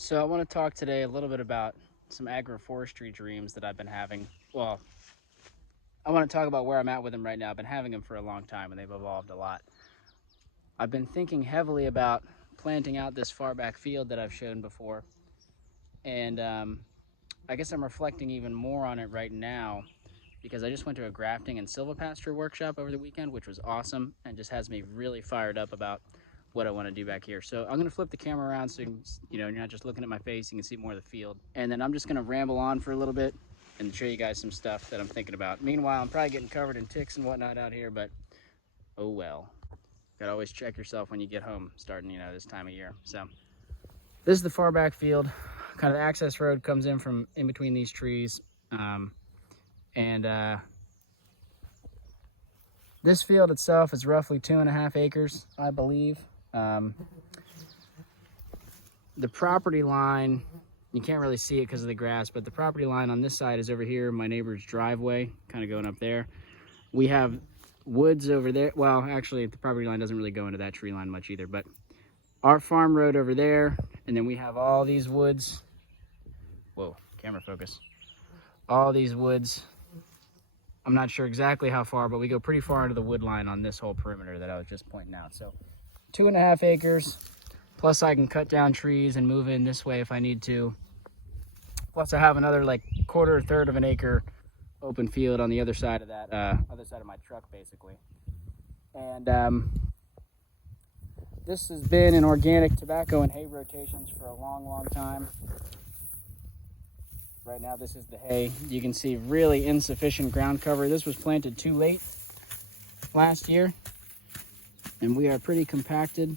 So I want to talk today a little bit about some agroforestry dreams that I've been having. Well, I want to talk about where I'm at with them right now. I've been having them for a long time and they've evolved a lot. I've been thinking heavily about planting out this far back field that I've shown before. And I guess I'm reflecting even more on it right now because I just went to a grafting and silvopasture workshop over the weekend, which was awesome and just has me really fired up about what I want to do back here. So I'm going to flip the camera around so you're not just looking at my face, you can see more of the field. And then I'm just going to ramble on for a little bit and show you guys some stuff that I'm thinking about. Meanwhile, I'm probably getting covered in ticks and whatnot out here, but oh well. Gotta always check yourself when you get home starting, this time of year. So this is the far back field. Kind of the access road comes in from in between these trees. And this field itself is roughly 2.5 acres, I believe. The property line, you can't really see it because of the grass, but the property line on this side is over here, my neighbor's driveway, kind of going up there. We have woods over there. Well, actually, the property line doesn't really go into that tree line much either, but our farm road over there, and then we have all these woods. Whoa, camera focus. All these woods. I'm not sure exactly how far, but we go pretty far into the wood line on this whole perimeter that I was just pointing out. So 2.5 acres, plus I can cut down trees and move in this way if I need to. Plus I have another like quarter or third of an acre open field on the other side of that, other side of my truck basically. And this has been in organic tobacco and hay rotations for a long, long time. Right now this is the hay. You can see really insufficient ground cover. This was planted too late last year, and we are pretty compacted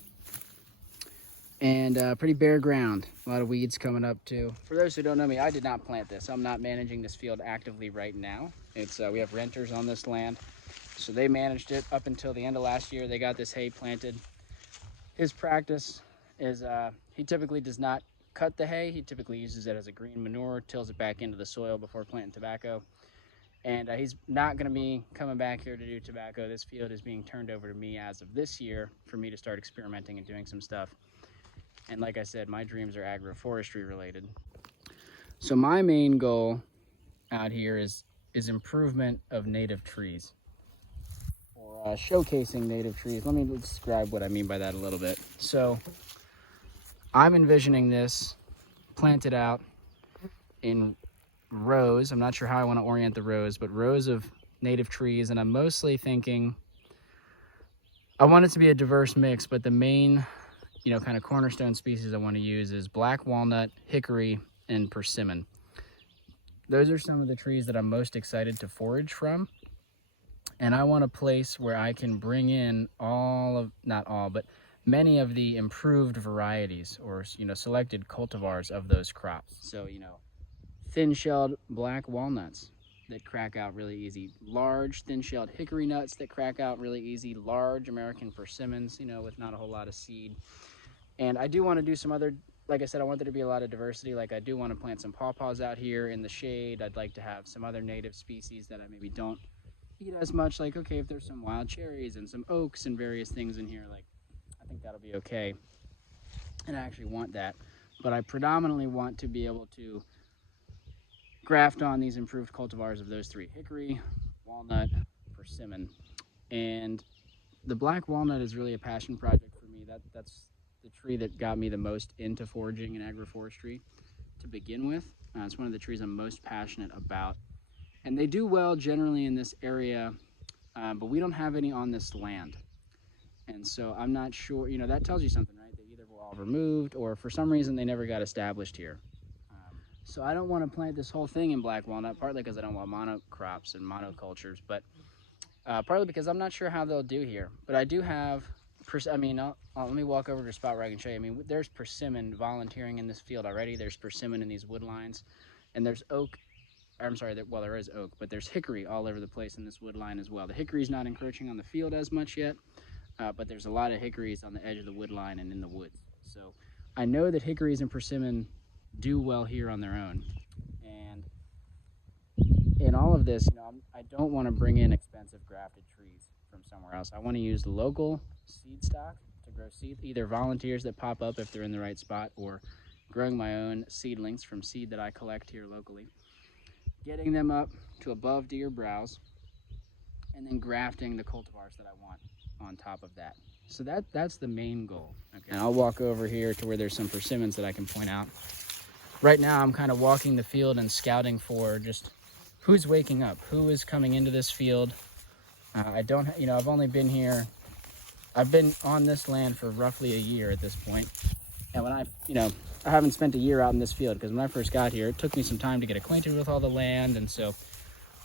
and pretty bare ground. A lot of weeds coming up too. For those who don't know me, I did not plant this. I'm not managing this field actively right now. It's we have renters on this land, so they managed it up until the end of last year. They got this hay planted. His practice is he typically does not cut the hay. He typically uses it as a green manure, tills it back into the soil before planting tobacco. And he's not going to be coming back here to do tobacco. This field is being turned over to me as of this year for me to start experimenting and doing some stuff. And like I said, my dreams are agroforestry related. So my main goal out here is improvement of native trees, or showcasing native trees. Let me describe what I mean by that a little bit. So I'm envisioning this planted out in rows. I'm not sure how I want to orient the rows, but rows of native trees. And I'm mostly thinking, I want it to be a diverse mix, but the main, kind of cornerstone species I want to use is black walnut, hickory, and persimmon. Those are some of the trees that I'm most excited to forage from. And I want a place where I can bring in not all, but many of the improved varieties or, selected cultivars of those crops. So, thin-shelled black walnuts that crack out really easy, large thin-shelled hickory nuts that crack out really easy, large American persimmons, with not a whole lot of seed. And I do want to do some other, like I said, I want there to be a lot of diversity. Like I do want to plant some pawpaws out here in the shade. I'd like to have some other native species that I maybe don't eat as much. Like, okay, if there's some wild cherries and some oaks and various things in here, like I think that'll be okay. And I actually want that. But I predominantly want to be able to graft on these improved cultivars of those three: hickory, walnut, persimmon. And the black walnut is really a passion project for me. That's the tree that got me the most into foraging and agroforestry to begin with. It's one of the trees I'm most passionate about. And they do well generally in this area, but we don't have any on this land. And so I'm not sure, that tells you something, right? They either were all removed or for some reason they never got established here. So I don't want to plant this whole thing in black walnut, partly because I don't want monocrops and monocultures, but partly because I'm not sure how they'll do here. But I do have, let me walk over to a spot where I can show you. There's persimmon volunteering in this field already. There's persimmon in these wood lines, and there's oak. There is oak, but there's hickory all over the place in this wood line as well. The hickory's not encroaching on the field as much yet, but there's a lot of hickories on the edge of the wood line and in the woods. So I know that hickories and persimmon do well here on their own. And in all of this, I don't want to bring in expensive grafted trees from somewhere else. I want to use local seed stock to grow seed, either volunteers that pop up if they're in the right spot, or growing my own seedlings from seed that I collect here locally, getting them up to above deer browse, and then grafting the cultivars that I want on top of that. So that's the main goal. Okay. And I'll walk over here to where there's some persimmons that I can point out. Right now I'm kind of walking the field and scouting for just who's waking up, who is coming into this field. I've only been here, I've been on this land for roughly a year at this point. And when I haven't spent a year out in this field, because when I first got here, it took me some time to get acquainted with all the land. And so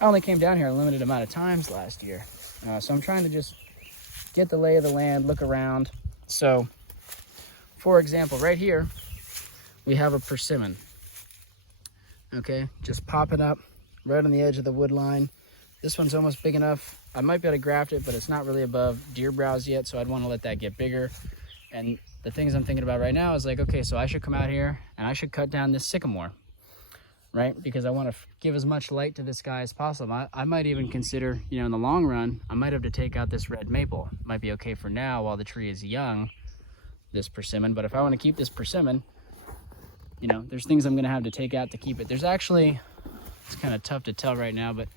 I only came down here a limited amount of times last year. So I'm trying to just get the lay of the land, look around. So for example, right here, we have a persimmon. Okay, just popping up right on the edge of the wood line. This one's almost big enough. I might be able to graft it, but it's not really above deer browse yet, so I'd want to let that get bigger. And the things I'm thinking about right now is like, okay, so I should come out here and I should cut down this sycamore, right? Because I want to give as much light to this guy as possible. I might even consider, in the long run, I might have to take out this red maple. It might be okay for now while the tree is young, this persimmon, but if I want to keep this persimmon, there's things I'm going to have to take out to keep it. There's actually, it's kind of tough to tell right now, but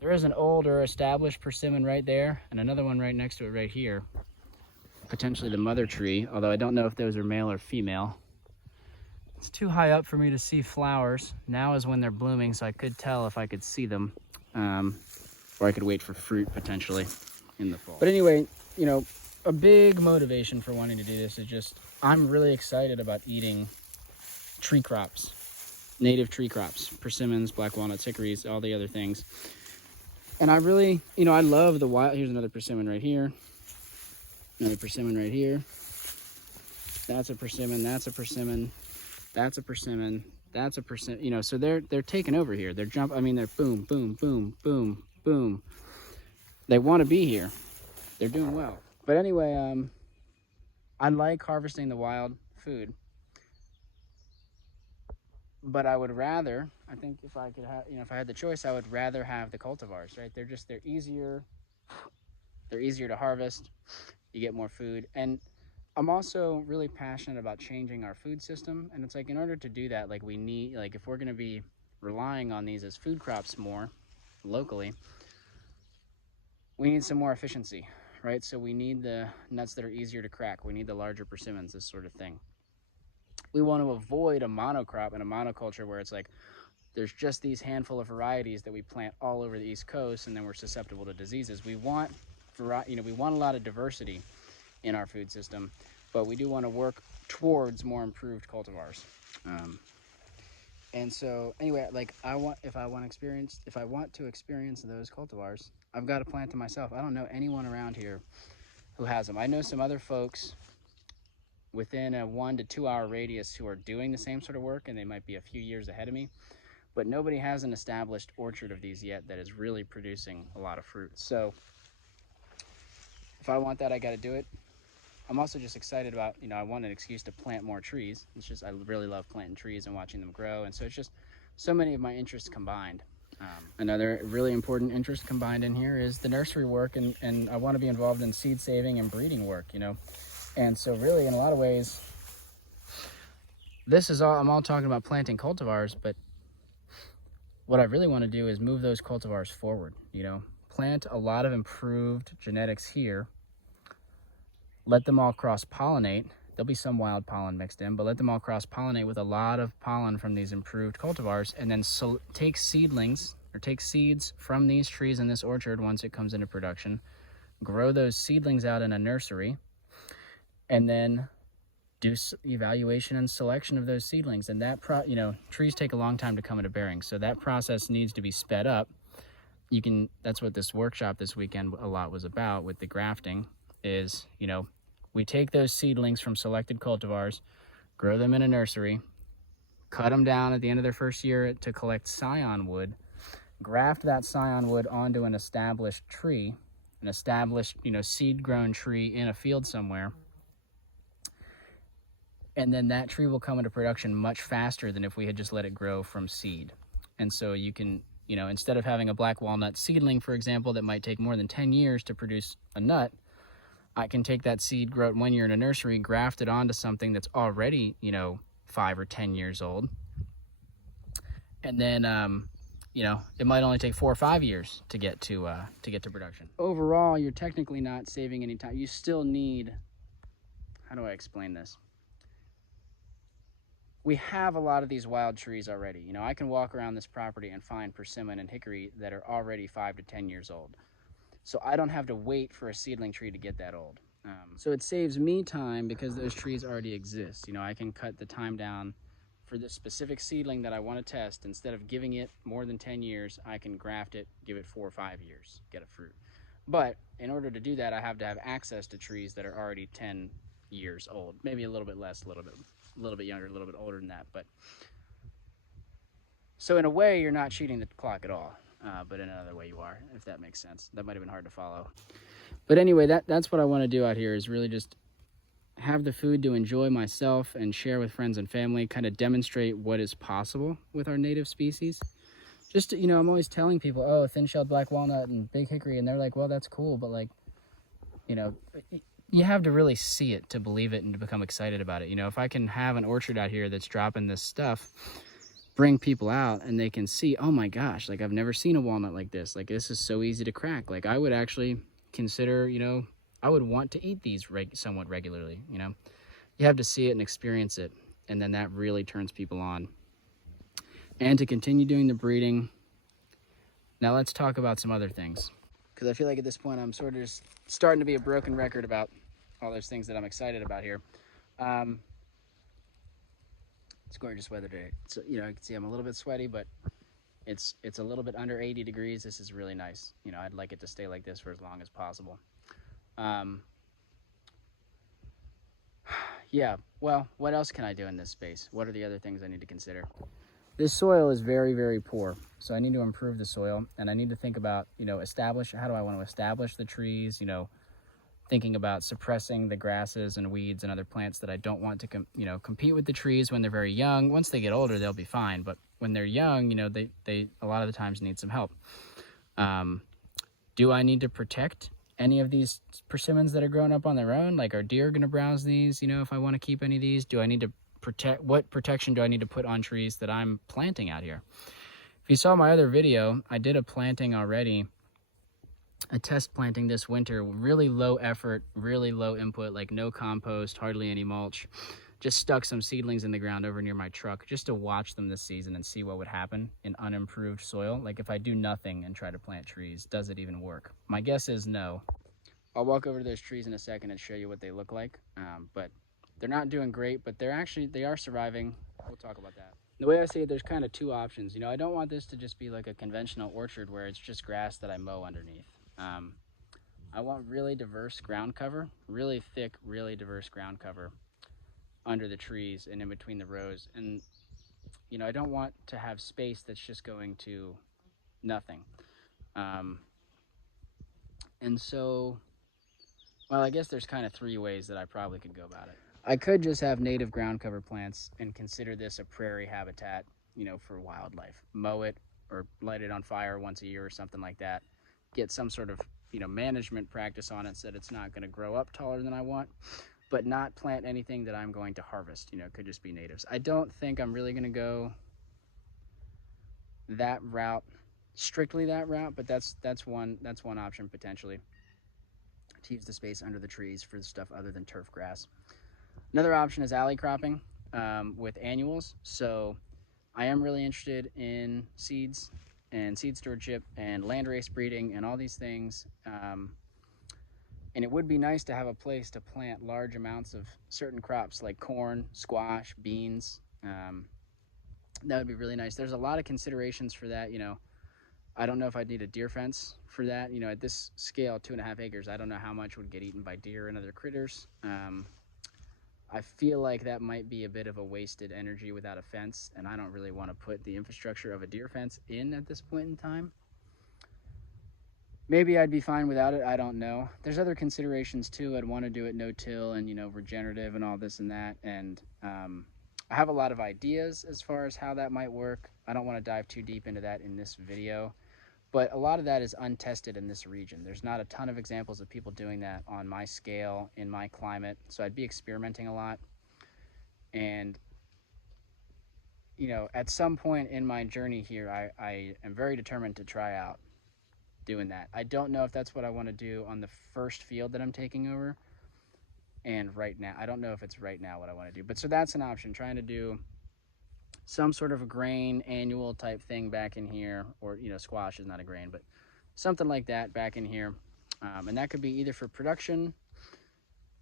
there is an older established persimmon right there and another one right next to it right here. Potentially the mother tree, although I don't know if those are male or female. It's too high up for me to see flowers. Now is when they're blooming, so I could tell if I could see them. Or I could wait for fruit potentially in the fall. But anyway, a big motivation for wanting to do this is just, I'm really excited about eating tree crops, native tree crops, persimmons, black walnuts, hickories, all the other things. And I really, I love the wild. Here's another persimmon right here. Another persimmon right here. That's a persimmon, that's a persimmon, that's a persimmon, that's a persimmon. So they're taking over here. They're they're boom, boom, boom, boom, boom. They want to be here. They're doing well. But anyway, I like harvesting the wild food. But I would rather, I think if I could have, if I had the choice, I would rather have the cultivars, right? They're easier to harvest. You get more food. And I'm also really passionate about changing our food system. And it's like, in order to do that, like we need, like if we're going to be relying on these as food crops more locally, we need some more efficiency, right? So we need the nuts that are easier to crack. We need the larger persimmons, this sort of thing. We want to avoid a monocrop and a monoculture where it's like there's just these handful of varieties that we plant all over the East Coast and then we're susceptible to diseases. We want we want a lot of diversity in our food system, but we do want to work towards more improved cultivars. And so anyway, like if I want to experience those cultivars, I've got to plant them myself. I don't know anyone around here who has them. I know some other folks within a 1 to 2 hour radius who are doing the same sort of work, and they might be a few years ahead of me, but nobody has an established orchard of these yet that is really producing a lot of fruit. So if I want that, I got to do it. I'm also just excited about, I want an excuse to plant more trees. It's just, I really love planting trees and watching them grow. And so it's just so many of my interests combined. Another really important interest combined in here is the nursery work, and I want to be involved in seed saving and breeding work, And so really, in a lot of ways, this is all, I'm all talking about planting cultivars, but what I really want to do is move those cultivars forward, plant a lot of improved genetics here, let them all cross-pollinate. There'll be some wild pollen mixed in, but let them all cross-pollinate with a lot of pollen from these improved cultivars, and then take seedlings or take seeds from these trees in this orchard once it comes into production, grow those seedlings out in a nursery, and then do evaluation and selection of those seedlings. And that trees take a long time to come into bearing, so that process needs to be sped up. That's what this workshop this weekend a lot was about with the grafting is, we take those seedlings from selected cultivars, grow them in a nursery, cut them down at the end of their first year to collect scion wood, graft that scion wood onto an established tree, an established, seed-grown tree in a field somewhere, and then that tree will come into production much faster than if we had just let it grow from seed. And so you can, instead of having a black walnut seedling, for example, that might take more than 10 years to produce a nut, I can take that seed, grow it 1 year in a nursery, graft it onto something that's already, 5 or 10 years old. And then, you know, it might only take 4 or 5 years to get to production. Overall, you're technically not saving any time. You still need, how do I explain this? We have a lot of these wild trees already. You know, I can walk around this property and find persimmon and hickory that are already 5 to 10 years old. So I don't have to wait for a seedling tree to get that old. So it saves me time because those trees already exist. You know, I can cut the time down for this specific seedling that I want to test. Instead of giving it more than 10 years, I can graft it, give it 4 or 5 years, get a fruit. But in order to do that, I have to have access to trees that are already 10 years old, maybe a little bit less, a little bit younger, a little bit older than that. But so in a way, you're not cheating the clock at all, but in another way you are, if that makes sense. That might have been hard to follow. But anyway, that's what I want to do out here, is really just have the food to enjoy myself and share with friends and family, kind of demonstrate what is possible with our native species. Just to, you know, I'm always telling people, oh, thin-shelled black walnut and big hickory, and they're like, well, that's cool, but like, you know, you have to really see it to believe it and to become excited about it. You know, if I can have an orchard out here that's dropping this stuff, bring people out and they can see, oh my gosh, like I've never seen a walnut like this. Like this is so easy to crack. Like I would actually consider, you know, I would want to eat these somewhat regularly. You know, you have to see it and experience it, and then that really turns people on. And to continue doing the breeding. Now let's talk about some other things, because I feel like at this point I'm sort of just starting to be a broken record about all those things that I'm excited about here. It's gorgeous weather today. So, you know, you can see I'm a little bit sweaty, but it's a little bit under 80 degrees. This is really nice. You know, I'd like it to stay like this for as long as possible. Yeah, well, what else can I do in this space? What are the other things I need to consider? This soil is very, very poor, so I need to improve the soil, and I need to think about, you know, how do I want to establish the trees, you know, thinking about suppressing the grasses and weeds and other plants that I don't want to, you know, compete with the trees when they're very young. Once they get older, they'll be fine, but when they're young, you know, they a lot of the times need some help. Do I need to protect any of these persimmons that are growing up on their own? Like, are deer going to browse these, you know, if I want to keep any of these? Do I need to what protection do I need to put on trees that I'm planting out here? If you saw my other video, I did a planting already, a test planting this winter, really low effort, really low input, like no compost, hardly any mulch. Just stuck some seedlings in the ground over near my truck just to watch them this season and see what would happen in unimproved soil. Like if I do nothing and try to plant trees, does it even work? My guess is no. I'll walk over to those trees in a second and show you what they look like, but they're not doing great, but they are surviving. We'll talk about that. The way I see it, there's kind of two options. You know, I don't want this to just be like a conventional orchard where it's just grass that I mow underneath. I want really diverse ground cover, really thick, really diverse ground cover under the trees and in between the rows. And, you know, I don't want to have space that's just going to nothing. And so, well, I guess there's kind of 3 ways that I probably could go about it. I could just have native ground cover plants and consider this a prairie habitat, you know, for wildlife. Mow it or light it on fire once a year or something like that. Get some sort of, you know, management practice on it so that it's not going to grow up taller than I want, but not plant anything that I'm going to harvest. You know, it could just be natives. I don't think I'm really going to go that route, strictly that route, but that's one option potentially, to use the space under the trees for stuff other than turf grass. Another option is alley cropping with annuals. So I am really interested in seeds and seed stewardship and landrace breeding and all these things. And it would be nice to have a place to plant large amounts of certain crops like corn, squash, beans. That would be really nice. There's a lot of considerations for that. You know, I don't know if I'd need a deer fence for that. You know, at this scale, 2.5 acres, I don't know how much would get eaten by deer and other critters. I feel like that might be a bit of a wasted energy without a fence, and I don't really want to put the infrastructure of a deer fence in at this point in time. Maybe I'd be fine without it, I don't know. There's other considerations too. I'd want to do it no-till and, you know, regenerative and all this and that, and I have a lot of ideas as far as how that might work. I don't want to dive too deep into that in this video, but a lot of that is untested in this region. There's not a ton of examples of people doing that on my scale, in my climate, so I'd be experimenting a lot. And you know, at some point in my journey here, I am very determined to try out doing that. I don't know if that's what I want to do on the first field that I'm taking over. And right now, I don't know if it's right now what I want to do. But so that's an option, trying to do some sort of a grain annual type thing back in here, or, you know, squash is not a grain, but something like that back in here. And that could be either for production,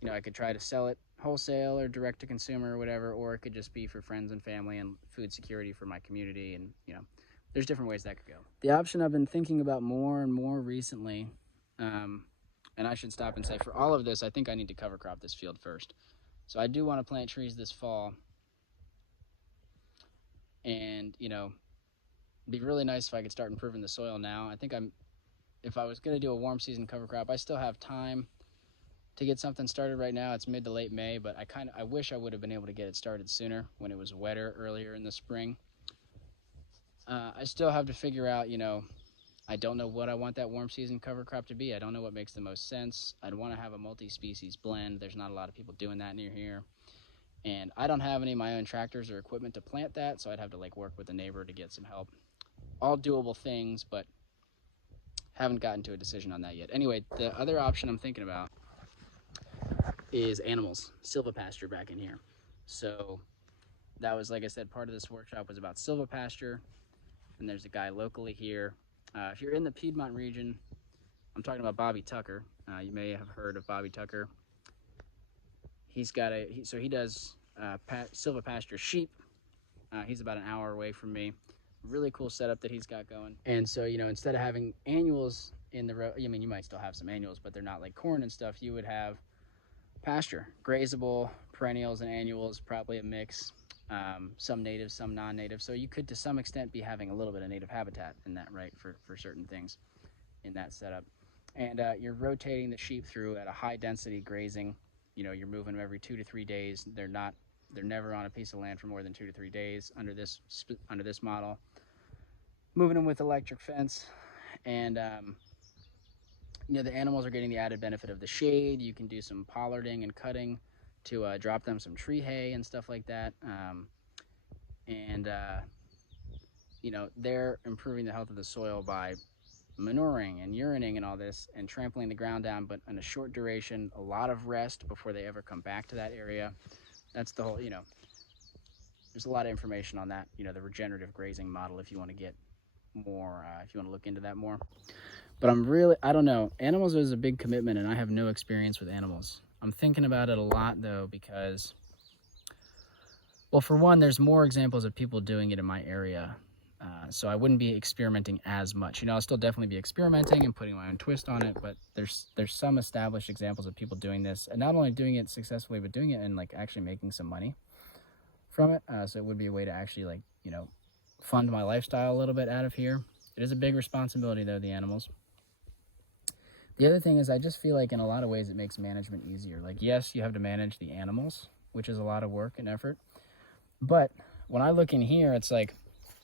you know, I could try to sell it wholesale or direct to consumer or whatever, or it could just be for friends and family and food security for my community. And, you know, there's different ways that could go. The option I've been thinking about more and more recently, and I should stop and say, for all of this, I think I need to cover crop this field first. So I do want to plant trees this fall. And, you know, it'd be really nice if I could start improving the soil now. I think if I was going to do a warm season cover crop, I still have time to get something started right now. It's mid to late May, but I wish I would have been able to get it started sooner when it was wetter earlier in the spring. I still have to figure out, you know, I don't know what I want that warm season cover crop to be. I don't know what makes the most sense. I'd want to have a multi-species blend. There's not a lot of people doing that near here. And I don't have any of my own tractors or equipment to plant that, so I'd have to like work with a neighbor to get some help. All doable things, but haven't gotten to a decision on that yet. Anyway, the other option I'm thinking about is animals, silvopasture back in here. So that was, like I said, part of this workshop was about silvopasture. And there's a guy locally here. If you're in the Piedmont region, I'm talking about Bobby Tucker. You may have heard of Bobby Tucker. He's got so he does silvopasture sheep. He's about an hour away from me. Really cool setup that he's got going. And so, you know, instead of having annuals in the row, I mean, you might still have some annuals, but they're not like corn and stuff. You would have pasture, grazable, perennials and annuals, probably a mix. Some native, some non-native. So you could, to some extent, be having a little bit of native habitat in that, right, for certain things in that setup. And you're rotating the sheep through at a high density grazing. You know, you're moving them every 2 to 3 days. They're never on a piece of land for more than 2 to 3 days under this model. Moving them with electric fence, and you know, the animals are getting the added benefit of the shade. You can do some pollarding and cutting to drop them some tree hay and stuff like that. You know, they're improving the health of the soil by manuring and urinating and all this and trampling the ground down, but in a short duration, a lot of rest before they ever come back to that area. That's the whole, you know, there's a lot of information on that, you know, the regenerative grazing model, if you want to get more, if you want to look into that more. But I don't know, animals is a big commitment, and I have no experience with animals. I'm thinking about it a lot though, because, well, for one, there's more examples of people doing it in my area. So I wouldn't be experimenting as much. You know, I'll still definitely be experimenting and putting my own twist on it, but there's some established examples of people doing this, and not only doing it successfully, but doing it and like actually making some money from it. So it would be a way to actually, like, you know, fund my lifestyle a little bit out of here. It is a big responsibility though, the animals. The other thing is, I just feel like in a lot of ways it makes management easier. Like, yes, you have to manage the animals, which is a lot of work and effort. But when I look in here, it's like,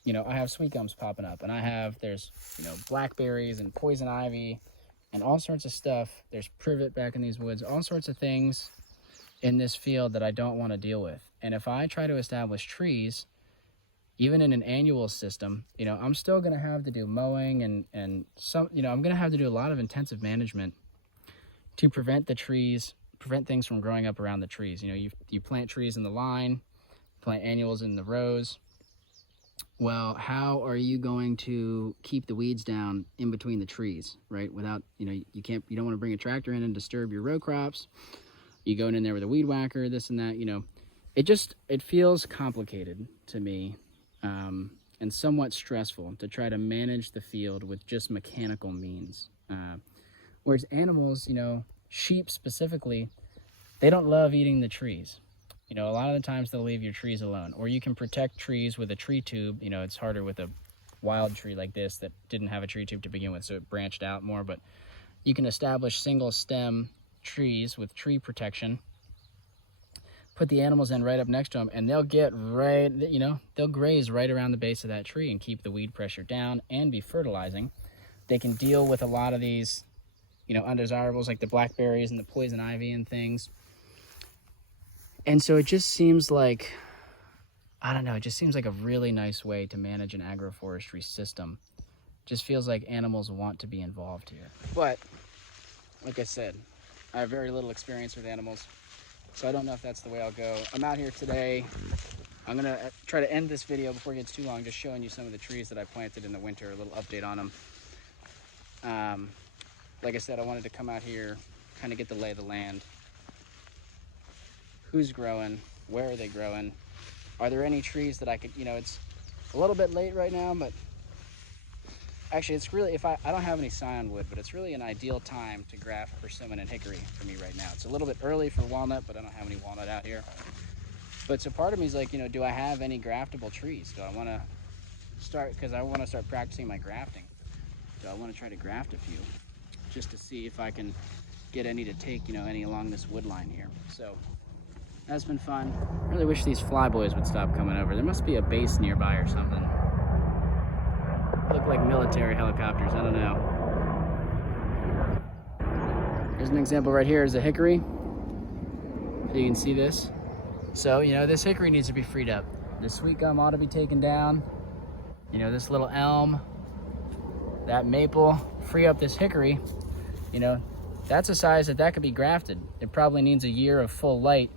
you know, I have sweet gums popping up, and there's, you know, blackberries and poison ivy and all sorts of stuff. There's privet back in these woods, all sorts of things in this field that I don't want to deal with. And if I try to establish trees, even in an annual system, you know, I'm still going to have to do mowing and some, you know, I'm going to have to do a lot of intensive management to prevent things from growing up around the trees. You know, you plant trees in the line, plant annuals in the rows. Well, how are you going to keep the weeds down in between the trees, right? Without, you know, you don't want to bring a tractor in and disturb your row crops. You go in there with a weed whacker, this and that, you know. It feels complicated to me, and somewhat stressful to try to manage the field with just mechanical means. Whereas animals, you know, sheep specifically, they don't love eating the trees. You know, a lot of the times they'll leave your trees alone. Or you can protect trees with a tree tube. You know, it's harder with a wild tree like this that didn't have a tree tube to begin with, so it branched out more. But you can establish single stem trees with tree protection, put the animals in right up next to them, and they'll get right, you know, they'll graze right around the base of that tree and keep the weed pressure down and be fertilizing. They can deal with a lot of these, you know, undesirables like the blackberries and the poison ivy and things. And so it just seems like I don't know, it just seems like a really nice way to manage an agroforestry system. Just feels like animals want to be involved here. But, like I said, I have very little experience with animals, so I don't know if that's the way I'll go. I'm out here today. I'm gonna try to end this video before it gets too long, just showing you some of the trees that I planted in the winter, a little update on them. Like I said, I wanted to come out here, kind of get the lay of the land. Who's growing? Where are they growing? Are there any trees that I could, it's a little bit late right now, but actually it's really, I don't have any scion wood, but it's really an ideal time to graft persimmon and hickory for me right now. It's a little bit early for walnut, but I don't have any walnut out here. But so part of me is like, do I have any graftable trees? Do I want to start, because I want to start practicing my grafting. Do I want to try to graft a few just to see if I can get any to take, any along this wood line here. So that's been fun. I really wish these flyboys would stop coming over. There must be a base nearby or something. Look like military helicopters, I don't know. Here's an example right here is a hickory. So you can see this. So, this hickory needs to be freed up. This sweet gum ought to be taken down. This little elm, that maple, free up this hickory. That's a size that could be grafted. It probably needs a year of full light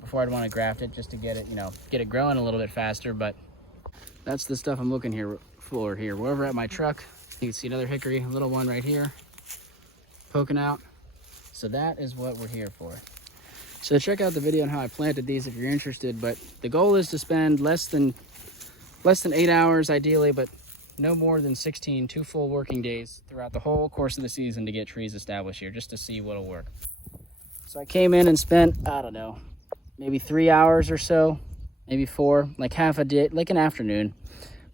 before I'd want to graft it, just to get it, get it growing a little bit faster. But that's the stuff I'm looking for here. We're over at my truck. You can see another hickory, a little one right here, poking out. So that is what we're here for. So check out the video on how I planted these if you're interested. But the goal is to spend less than 8 hours ideally, but no more than 16, 2 full working days throughout the whole course of the season to get trees established here, just to see what'll work. So I came in and spent, I don't know, maybe 3 hours or so, maybe 4, like half a day, like an afternoon,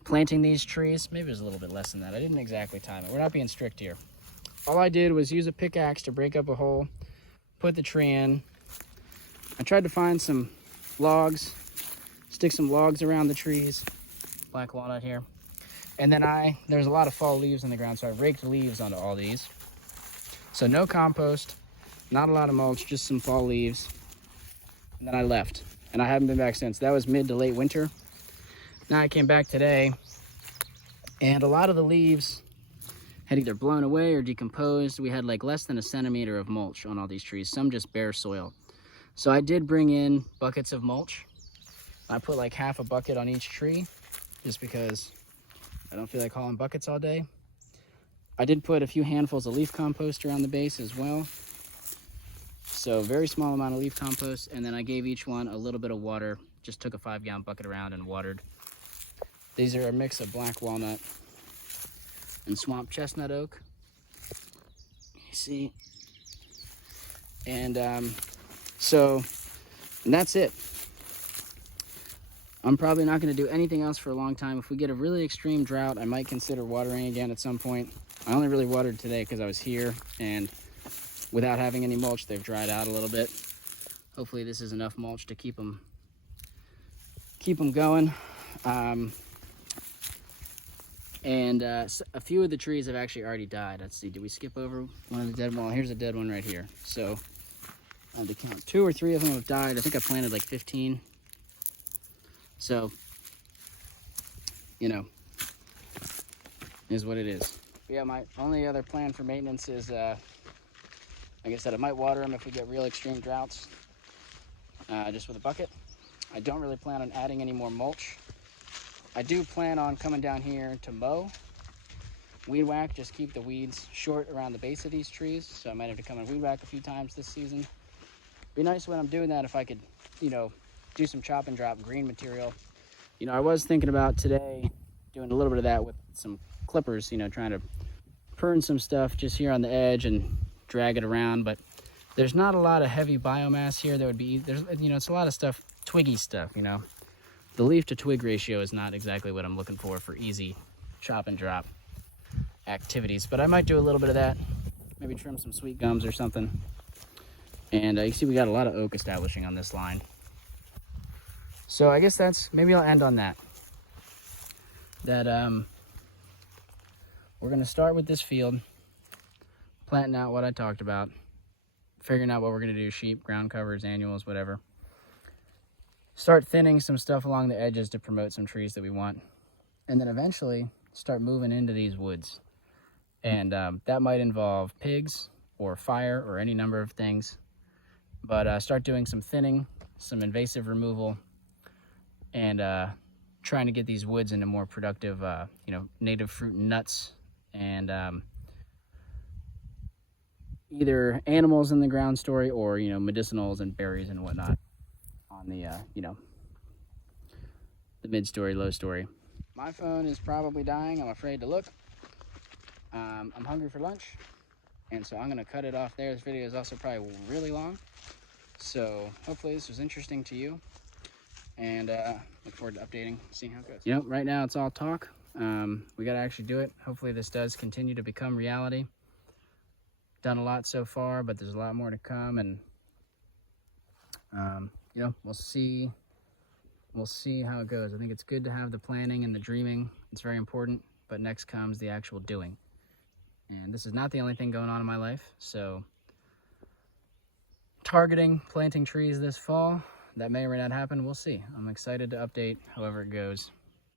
planting these trees. Maybe it was a little bit less than that. I didn't exactly time it. We're not being strict here. All I did was use a pickaxe to break up a hole, put the tree in. I tried to find some logs, stick some logs around the trees, black walnut here. And then there's a lot of fall leaves on the ground, so I raked leaves onto all these. So no compost, not a lot of mulch, just some fall leaves. And then I left, and I haven't been back since. That was mid to late winter. Now I came back today, and a lot of the leaves had either blown away or decomposed. We had like less than a centimeter of mulch on all these trees, some just bare soil. So I did bring in buckets of mulch. I put like half a bucket on each tree, just because I don't feel like hauling buckets all day. I did put a few handfuls of leaf compost around the base as well. So very small amount of leaf compost, and then I gave each one a little bit of water. Just took a 5-gallon bucket around and watered. These are a mix of black walnut and swamp chestnut oak. You see? And and that's it. I'm probably not going to do anything else for a long time. If we get a really extreme drought, I might consider watering again at some point. I only really watered today because I was here, and without having any mulch, they've dried out a little bit. Hopefully this is enough mulch to keep them going. A few of the trees have actually already died. Let's see, did we skip over one of the dead ones? Well, here's a dead one right here. So I had to count 2 or 3 of them have died. I think I planted like 15. So, is what it is. But yeah, my only other plan for maintenance is, like I said, I might water them if we get real extreme droughts, just with a bucket. I don't really plan on adding any more mulch. I do plan on coming down here to mow, weed whack, just keep the weeds short around the base of these trees. So I might have to come and weed whack a few times this season. Be nice when I'm doing that if I could, do some chop and drop green material. I was thinking about today doing a little bit of that with some clippers, trying to prune some stuff just here on the edge and drag it around. But there's not a lot of heavy biomass here that would be, it's a lot of stuff, twiggy stuff, The leaf to twig ratio is not exactly what I'm looking for easy chop and drop activities. But I might do a little bit of that, maybe trim some sweet gums or something. And you see we got a lot of oak establishing on this line. So I guess maybe I'll end on that. We're gonna start with this field, planting out what I talked about, figuring out what we're gonna do, sheep, ground covers, annuals, whatever. start thinning some stuff along the edges to promote some trees that we want. And then eventually start moving into these woods. And that might involve pigs or fire or any number of things. But start doing some thinning, some invasive removal, and trying to get these woods into more productive, native fruit and nuts, and either animals in the ground story or, medicinals and berries and whatnot on the, the mid-story, low story. My phone is probably dying. I'm afraid to look. I'm hungry for lunch, and so I'm going to cut it off there. This video is also probably really long, so hopefully this was interesting to you, and look forward to updating, seeing how it goes. Right now it's all talk. We got to actually do it. Hopefully this does continue to become reality. Done a lot so far, but there's a lot more to come, and we'll see how it goes. I think it's good to have the planning and the dreaming. It's very important, but next comes the actual doing. And this is not the only thing going on in my life, so targeting planting trees this fall, that may or may not happen. We'll see. I'm excited to update however it goes.